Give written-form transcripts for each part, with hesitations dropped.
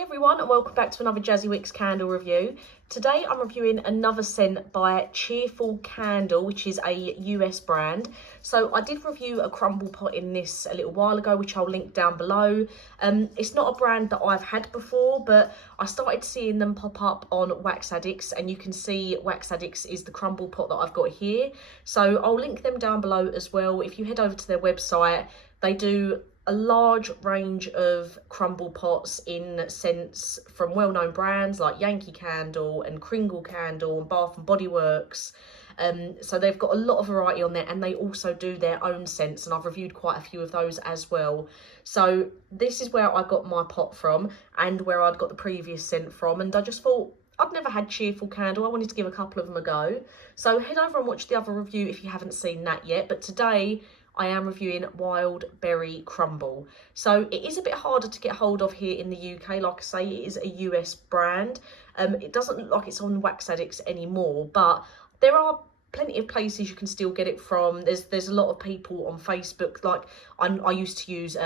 Everyone, and welcome back to another Jazzy Wicks candle review. Today I'm reviewing another scent by Cheerful Candle, which is a US brand. So I did review a crumble pot in this a little while ago, which I'll link down below. It's not a brand that I've had before, but I started seeing them pop up on Wax Addicts, and you can see Wax Addicts is the crumble pot that I've got here. So I'll link them down below as well. If you head over to their website, they do a large range of crumble pots in scents from well-known brands like Yankeecandle and Candle and Bath and Body Works. So they've got a lot of variety on there, and they also do their own scents, and I've reviewed quite a few of those as well. So this is where I got my pot from and where I'd got the previous scent from, and I just thought I'd never had Cheerful Candle. I wanted to give a couple of them a go. So head over and watch the other review if you haven't seen that yet. But today I am reviewing Wild Berry Crumble. So it is a bit harder to get hold of here in the UK. Like I say, it is a US brand. It doesn't look like it's on Wax Addicts anymore, but there are plenty of places you can still get it from. There's a lot of people on Facebook, like I used to use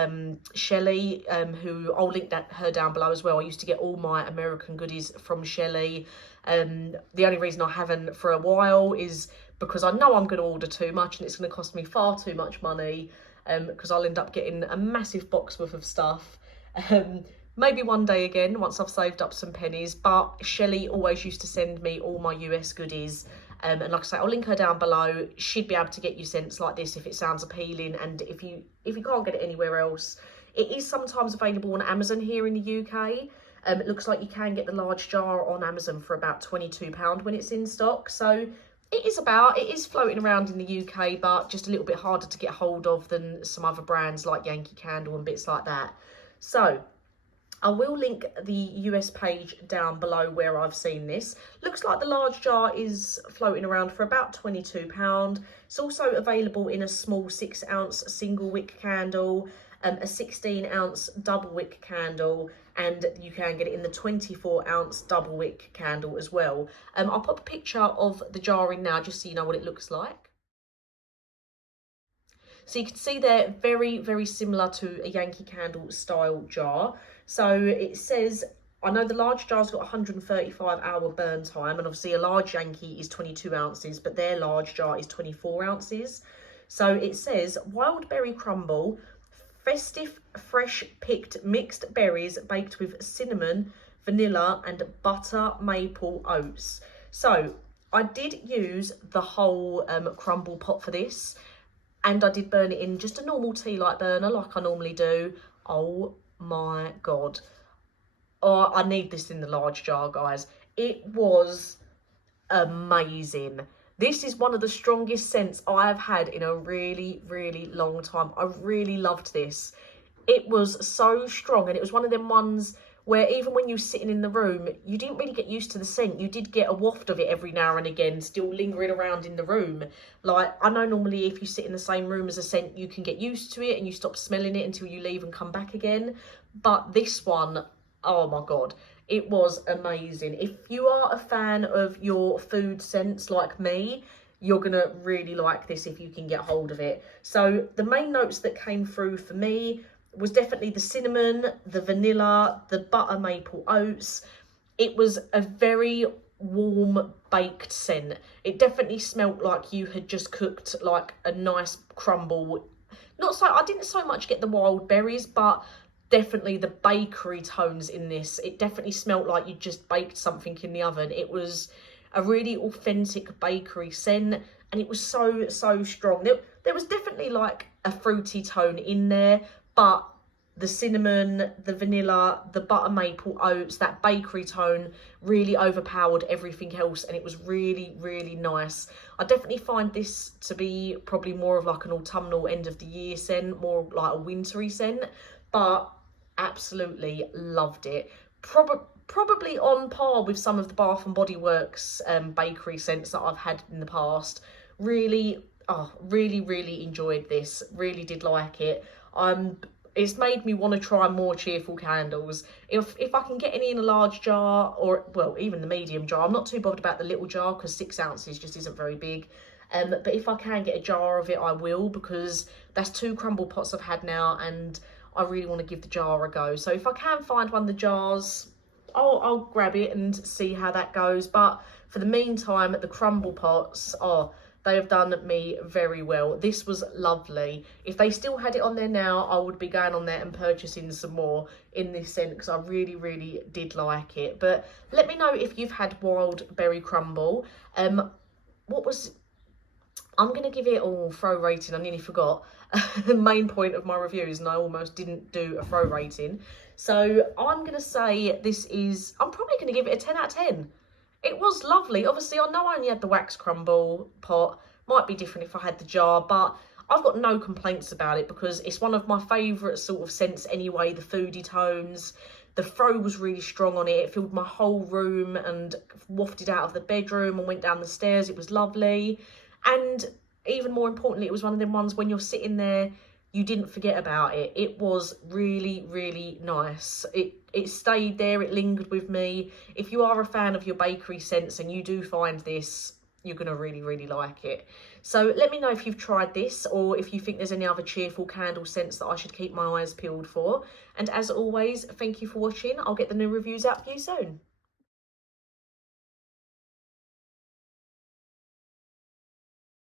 Shelly, who I'll link her down below as well. I used to get all my American goodies from Shelly. The only reason I haven't for a while is because I know I'm going to order too much and it's going to cost me far too much money, because I'll end up getting a massive box worth of stuff. Maybe one day again, once I've saved up some pennies, but Shelly always used to send me all my US goodies. And like I say, I'll link her down below. She'd be able to get you scents like this if it sounds appealing. And if you can't get it anywhere else, it is sometimes available on Amazon here in the UK. It looks like you can get the large jar on Amazon for about £22 when it's in stock. So it is floating around in the UK, but just a little bit harder to get hold of than some other brands like Yankeecandle and bits like that. So I will link the US page down below where I've seen this. Looks like the large jar is floating around for about £22. It's also available in a small 6-ounce single wick candle, a 16-ounce double wick candle, and you can get it in the 24-ounce double wick candle as well. I'll pop a picture of the jar in now just so you know what it looks like. So you can see they're very, very similar to a Yankeecandle style jar. So it says, I know the large jar's got 135-hour burn time, and obviously a large Yankee is 22 ounces, but their large jar is 24 ounces. So it says, Wild Berry Crumble, festive, fresh picked mixed berries baked with cinnamon, vanilla and butter maple oats. So I did use the whole crumble pot for this, and I did burn it in just a normal tea light burner like I normally do. Oh my God. Oh, I need this in the large jar, guys. It was amazing. This is one of the strongest scents I have had in a really, really long time. I really loved this. It was so strong, and it was one of them ones where even when you were sitting in the room, you didn't really get used to the scent. You did get a waft of it every now and again, still lingering around in the room. Like, I know normally if you sit in the same room as a scent, you can get used to it and you stop smelling it until you leave and come back again. But this one, oh my God, it was amazing. If you are a fan of your food scents like me, you're gonna really like this if you can get hold of it. So the main notes that came through for me was definitely the cinnamon, the vanilla, the butter maple oats. It was a very warm baked scent. It definitely smelled like you had just cooked like a nice crumble. I didn't so much get the wild berries, but definitely the bakery tones in this. It definitely smelled like you just baked something in the oven. It was a really authentic bakery scent, and it was so strong. There was definitely like a fruity tone in there, but the cinnamon, the vanilla, the butter maple oats, that bakery tone really overpowered everything else, and it was really, really nice. I definitely find this to be probably more of like an autumnal end of the year scent, more like a wintry scent, but absolutely loved it. Probably on par with some of the Bath and Body Works bakery scents that I've had in the past. Really enjoyed this. Really did like it. It's made me want to try more Cheerful Candles. If I can get any in a large jar, or well, even the medium jar. I'm not too bothered about the little jar because 6 ounces just isn't very big. But if I can get a jar of it, I will, because that's 2 crumble pots I've had now, and I really want to give the jar a go. So if I can find one of the jars, I'll grab it and see how that goes. But for the meantime, the crumble pots, they have done me very well. This was lovely. If they still had it on there now, I would be going on there and purchasing some more in this scent, because I really, really did like it. But let me know if you've had wild berry crumble. I'm going to give it throw rating. I nearly forgot the main point of my reviews, and I almost didn't do a throw rating. So I'm going to say I'm probably going to give it a 10 out of 10. It was lovely. Obviously, I know I only had the wax crumble pot. Might be different if I had the jar, but I've got no complaints about it because it's one of my favourite sort of scents anyway, the foodie tones. The throw was really strong on it. It filled my whole room and wafted out of the bedroom and went down the stairs. It was lovely. And even more importantly, it was one of them ones when you're sitting there, you didn't forget about it. It was really, really nice. It stayed there, it lingered with me. If you are a fan of your bakery scents and you do find this, you're going to really, really like it. So let me know if you've tried this, or if you think there's any other cheerful candle scents that I should keep my eyes peeled for. And as always, thank you for watching. I'll get the new reviews out for you soon.